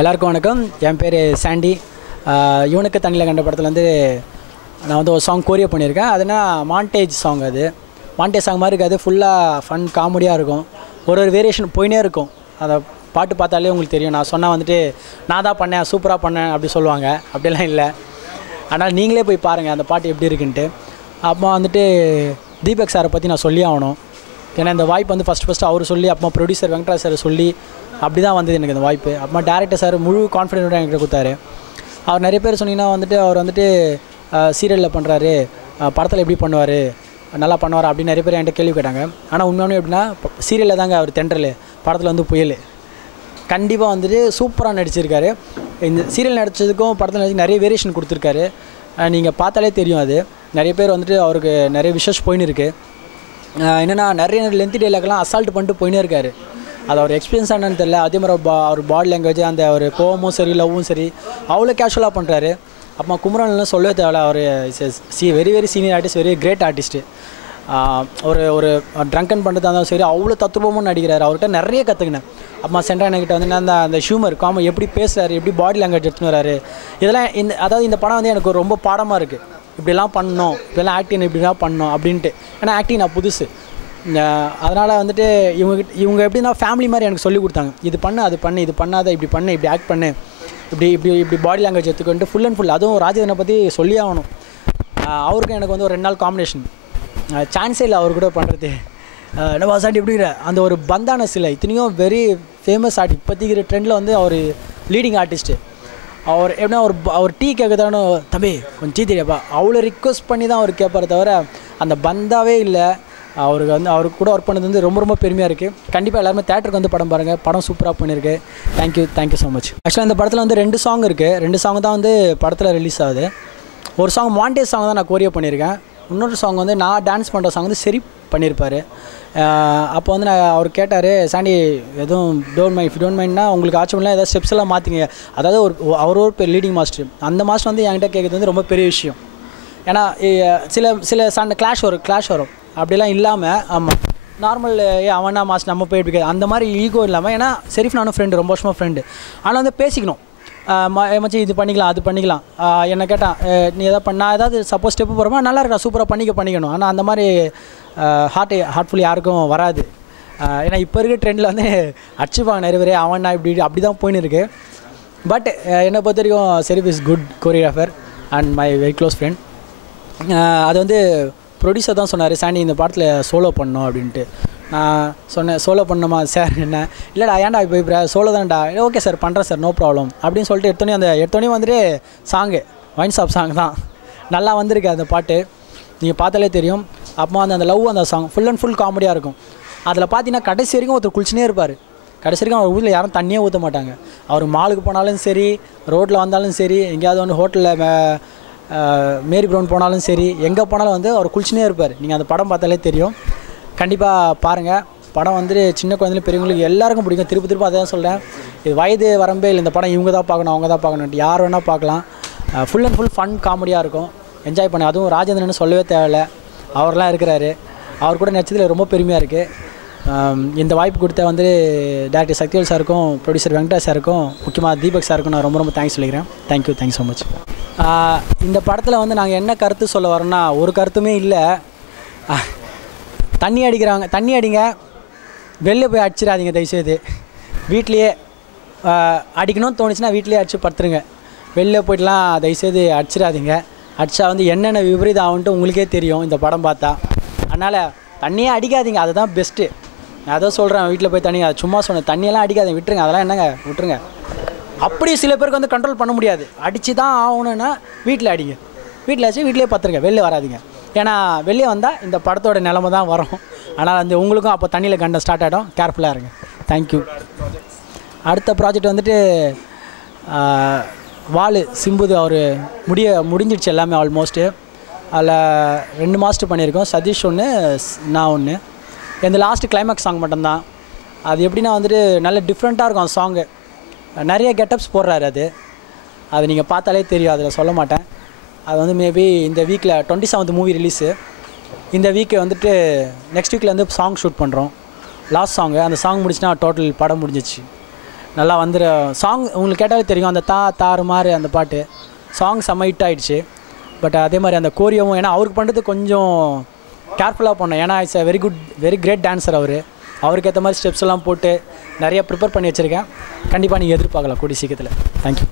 எல்லாருக்கும் வணக்கம். என் பேர் சாண்டி. இவனுக்கு தண்ணியில் கண்ட படத்தில் வந்து நான் வந்து ஒரு சாங் கோரியோ பண்ணியிருக்கேன். அதுனா மாண்டேஜ் சாங். அது மாண்டேஜ் சாங் மாதிரி இருக்காது, ஃபுல்லாக ஃபன் காமெடியாக இருக்கும். ஒரு வேரியேஷன் போயினே இருக்கும். அதை பாட்டு பார்த்தாலே உங்களுக்கு தெரியும். நான் சொன்னால் வந்துட்டு நான் தான் பண்ணேன், சூப்பராக பண்ணேன் அப்படி சொல்லுவாங்க. அப்படிலாம் இல்லை. ஆனால் நீங்களே போய் பாருங்கள் அந்த பாட்டு எப்படி இருக்குன்ட்டு. அப்புறமா வந்துட்டு தீபக் சாரை பற்றி நான் சொல்லி ஆகணும். ஏன்னா இந்த வாய்ப்பு வந்து ஃபஸ்ட்டு அவர் சொல்லி, அப்புறமா ப்ரொடியூசர் வெங்கட்ராஜ் சார் சொல்லி அப்படி தான் வந்தது எனக்கு இந்த வாய்ப்பு. அப்புறமா டேரக்டர் சார் முழு கான்ஃபிடென்ட்டோட என்கிட்ட கொடுத்தாரு. அவர் நிறைய பேர் சொன்னீங்கன்னா வந்துட்டு அவர் வந்துட்டு சீரியலில் பண்ணுறாரு, படத்தில் எப்படி பண்ணுவார், நல்லா பண்ணுவார் அப்படின்னு நிறைய பேர் என்கிட்ட கேள்வி கேட்டாங்க. ஆனால் உண்மையான எப்படின்னா சீரியலில் தாங்க அவர் தென்றல், படத்தில் வந்து புயல். கண்டிப்பாக வந்துட்டு சூப்பராக நடிச்சிருக்காரு. இந்த சீரியல் நடித்ததுக்கும் படத்தில் நடிச்சு நிறைய வேரியேஷன் கொடுத்துருக்காரு. நீங்கள் பார்த்தாலே தெரியும். அது நிறைய பேர் வந்துட்டு அவருக்கு நிறைய விஷஸ் போயின்னு இருக்குது. என்னென்னா நிறைய லென்த் டைலாக்லாம் அசால்ட் பண்ணிட்டு போயினே இருக்கார். அது அவர் எக்ஸ்பீரியன்ஸ் என்னன்னு தெரியல. அதே மாதிரி அவர் பாடி லாங்குவேஜ், அந்த ஒரு கோவமும் சரி லவ்வும் சரி அவ்வளோ கேஷுவலாக பண்ணுறாரு. அப்புறமா குமரன்லாம் சொல்லவே தேவையில்ல. அவர் very very senior artist, very great artist. ஒரு ட்ரங்கன் பண்ணுறதா இருந்தாலும் சரி அவ்வளோ தத்துவமும் நடிக்கிறார். அவர்கிட்ட நிறைய கற்றுக்கினேன். அப்புறமா சென்ட்ரானகிட்ட வந்து அந்த ஹியூமர் காமெடி எப்படி பேசுகிறாரு, எப்படி பாடி லாங்குவேஜ் எடுத்துன்னு வராரு, இதெல்லாம் இந்த படம் வந்து எனக்கு ரொம்ப பாடமாக இருக்குது. இப்படிலாம் பண்ணணும், இப்படிலாம் ஆக்டிங் இப்படிலாம் பண்ணணும் அப்படின்ட்டு. ஏன்னா ஆக்டிங் நான் புதுசு. அதனால் வந்துட்டு இவங்க எப்படின்னா ஃபேமிலி மாதிரி எனக்கு சொல்லி கொடுத்தாங்க. இது பண்ணு, அது பண்ணு, இது பண்ணாத, இப்படி பண்ணு, இப்படி ஆக்ட் பண்ணு, இப்படி பாடி லாங்குவேஜ் எடுத்துக்கிட்டு ஃபுல் அண்ட் ஃபுல். அதுவும் ராஜேந்திரனை பற்றி சொல்லி ஆகணும். அவருக்கும் எனக்கு வந்து ஒரு 2 நாள் காம்பினேஷன். சான்ஸே இல்லை அவர் கூட பண்ணுறது. நம்ம சாட்டி எப்படிங்கிற அந்த ஒரு பந்தான சிலை இத்தனையும் வெரி ஃபேமஸ் ஆர்ட். இப்போதைக்கிற ட்ரெண்டில் வந்து அவர் லீடிங் ஆர்டிஸ்ட்டு. அவர் எப்படின்னா அவர் டீ கேட்குதானோ, தம்பி கொஞ்சம் டீ தெரியாப்பா, அவ்வளோ ரிக்வஸ்ட் பண்ணி தான் அவர் கேட்பாரு தவிர அந்த பந்தாவே இல்லை. அவருக்கு கூட ஒர்க் பண்ணது வந்து ரொம்ப ரொம்ப பெருமையாக இருக்குது. கண்டிப்பாக எல்லாருமே தேட்டருக்கு வந்து படம் பாருங்கள். படம் சூப்பராக பண்ணியிருக்கு. Thank you so much. ஆக்சுவலாக இந்த படத்தில் வந்து 2 சாங் இருக்குது. 2 சாங் தான் வந்து படத்தில் ரிலீஸ் ஆகுது. ஒரு சாங் மாண்டேஜ் சாங் தான் நான் கோரியோ பண்ணியிருக்கேன். இன்னொரு சாங் வந்து நான் டான்ஸ் பண்ணுற சாங் வந்து சரி பண்ணியிருப்பார். அப்போ வந்து அவர் கேட்டார், சாண்டி எதுவும் டோன்ட் மைண்ட்னா உங்களுக்கு ஆச்சரியம்லாம் ஏதாவது ஸ்டெப்ஸ் எல்லாம் மாற்றிங்க. அதாவது ஒரு பேர் லீடிங் மாஸ்டர். அந்த மாஸ்டர் வந்து என்கிட்ட கேட்குறது வந்து ரொம்ப பெரிய விஷயம். ஏன்னா சில சண்டை கிளாஷ் வரும். அப்படிலாம் இல்லாமல் ஆமாம் நார்மல் அவனா மாஸ்டர் நம்ம போய் எப்படி அந்த மாதிரி ஈகோ இல்லாமல். ஏன்னா செரிஃப் நானும் ஃப்ரெண்டு, ரொம்ப வருஷமாக ஃப்ரெண்டு. ஆனால் வந்து பேசிக்கணும். மச்சி இது பண்ணிக்கலாம், அது பண்ணிக்கலாம். என்ன கேட்டான், நீ எதாவது பண்ணால் ஏதாவது சப்போஸ் ஸ்டெப்பு போகிறோமா நல்லா இருக்கா, சூப்பராக பண்ணிக்கணும். ஆனால் அந்த மாதிரி ஹார்ட்ஃபுல் யாருக்கும் வராது. ஏன்னா இப்போ இருக்க ட்ரெண்டில் வந்து அடிச்சுப்பாங்க நிறைய பேர். அவனா அப்படி தான் போயின்னு இருக்குது. பட் என்னை பொறுத்த வரைக்கும் sheriff is good choreographer and my very close friend. அது வந்து ப்ரொடியூசர் தான் சொன்னார், சாண்டி இந்த படத்தில் சோலோ பண்ணணும் அப்படின்ட்டு. நான் சொன்னேன், சோலோ பண்ணணுமா சார்? என்ன இல்லைடா, ஏன்டா இப்போ சோலோ தான்டா. ஓகே சார், பண்ணுறேன் சார், நோ ப்ராப்ளம் அப்படின்னு சொல்லிட்டு எடுத்தோடனே வந்துட்டு சாங்கு வைன் ஷாப் சாங் தான் நல்லா வந்திருக்கு அந்த பாட்டு. நீங்கள் பார்த்தாலே தெரியும். அப்புறமா அந்த லவ் அந்த சாங் ஃபுல் அண்ட் ஃபுல் காமெடியாக இருக்கும். அதில் பார்த்தீங்கன்னா கடைசி வரைக்கும் ஒருத்தர் குளிச்சுனே இருப்பார். கடைசி வரைக்கும் அவர் வீட்டில் யாரும் தண்ணியே ஊற்ற மாட்டாங்க. அவர் மாலுக்கு போனாலும் சரி, ரோட்டில் வந்தாலும் சரி, எங்கேயாவது வந்து ஹோட்டலில் மேரி ப்ரௌன் போனாலும் சரி, எங்கே போனாலும் வந்து அவர் குளிச்சுனே இருப்பார். நீங்கள் அந்த படம் பார்த்தாலே தெரியும். கண்டிப்பாக பாருங்கள். படம் வந்து சின்ன குழந்தைகளும் பெரியவங்களுக்கு எல்லாருக்கும் பிடிக்கும். திரும்ப அதை தான் சொல்கிறேன். இது வயது வரம்பே இல்லை. இந்த படம் இவங்க தான் பார்க்கணும், அவங்க தான் பார்க்கணுன்ட்டு யார் வேணால் பார்க்கலாம். ஃபுல் அண்ட் ஃபுல் ஃபன் காமெடியாக இருக்கும். என்ஜாய் பண்ண. அதுவும் ராஜேந்திரன் சொல்லவே தேவையில்லை, அவர்லாம் இருக்கிறாரு. அவர் கூட நடிச்சதில் ரொம்ப பெருமையாக இருக்குது. இந்த வாய்ப்பு கொடுத்த வந்து டேரக்டர் சக்திவேல் சாருக்கும், ப்ரொடியூசர் வெங்கடாஜ் சாருக்கும், முக்கியமாக தீபக் சாருக்கும் நான் ரொம்ப தேங்க்ஸ் சொல்லிக்கிறேன். Thank you so much. இந்த படத்தில் வந்து நாங்கள் என்ன கருத்து சொல்ல வரோன்னா, ஒரு கருத்துமே இல்லை. தண்ணி அடிங்க, வெளில போய் அடிச்சிடாதீங்க தயவுசெய்து. வீட்லேயே அடிக்கணும்னு தோணுச்சுன்னா வீட்லேயே அடித்து படுத்துருங்க. வெளில போய்ட்டுலாம் தயவுசெய்து அடிச்சிடாதீங்க. அடித்தா வந்து என்னென்ன விபரீதம் ஆகுன்ட்டு உங்களுக்கே தெரியும் இந்த படம் பார்த்தா. அதனால் தண்ணியே அடிக்காதீங்க, அதுதான் பெஸ்ட்டு. நான் அதை சொல்கிறேன். வீட்டில் போய் தண்ணி சும்மா சொன்னேன், தண்ணியெல்லாம் அடிக்காதீங்க, விட்டுருங்க. அதெல்லாம் என்னங்க விட்டுருங்க. அப்படி சில பேருக்கு வந்து கண்ட்ரோல் பண்ண முடியாது. அடித்து தான் ஆகணுன்னா வீட்டில் அடிங்க. வீட்டில் வச்சு வீட்டிலே பார்த்துருங்க, வெளில வராதிங்க. ஏன்னா வெளியே வந்தால் இந்த படத்தோட நிலமை தான் வரும். ஆனால் அந்த உங்களுக்கும் அப்போ தண்ணியில் கண்டம் ஸ்டார்ட் ஆகிடும். கேர்ஃபுல்லாக இருங்க. தேங்க்யூ. அடுத்த ப்ராஜெக்ட் வந்துட்டு வாலு சிம்புது. அவர் முடிஞ்சிடுச்சு எல்லாமே ஆல்மோஸ்ட்டு. அதில் 2 மாஸ்டர் பண்ணியிருக்கோம். சதீஷ் ஒன்று, நான் ஒன்று. இந்த லாஸ்ட்டு கிளைமேக்ஸ் சாங் மட்டும்தான். அது எப்படின்னா வந்துட்டு நல்ல டிஃப்ரெண்ட்டாக இருக்கும் அந்த சாங்கு. நிறைய கெட்டப்ஸ் போடுறாரு. அது நீங்கள் பார்த்தாலே தெரியும், அதில் சொல்ல மாட்டேன். அது வந்து மேபி இந்த வீக்கில் 27th மூவி ரிலீஸு. இந்த வீக்கு வந்துட்டு நெக்ஸ்ட் வீக்கில் வந்து சாங் ஷூட் பண்ணுறோம். Last song. அந்த சாங் முடிச்சுன்னா டோட்டல் படம் முடிஞ்சிச்சு. நல்லா சாங் உங்களுக்கு கேட்டாலே தெரியும், அந்த தாறு மாதிரி அந்த பாட்டு சாங் செம்ம ஹிட் ஆகிடுச்சு. பட் அதே மாதிரி அந்த கோரியோவும், ஏன்னா அவருக்கு பண்ணுறது கொஞ்சம் கேர்ஃபுல்லாக பண்ணேன். ஏன்னா இட்ஸ் வெரி கிரேட் டான்ஸர் அவருக்கு ஏற்ற மாதிரி ஸ்டெப்ஸ் எல்லாம் போட்டு நிறைய ப்ரிப்பேர் பண்ணி வச்சுருக்கேன். கண்டிப்பாக நீங்கள் எதிர்பார்க்கலாம் கூடிய சீக்கிரத்தில். தேங்க்யூ.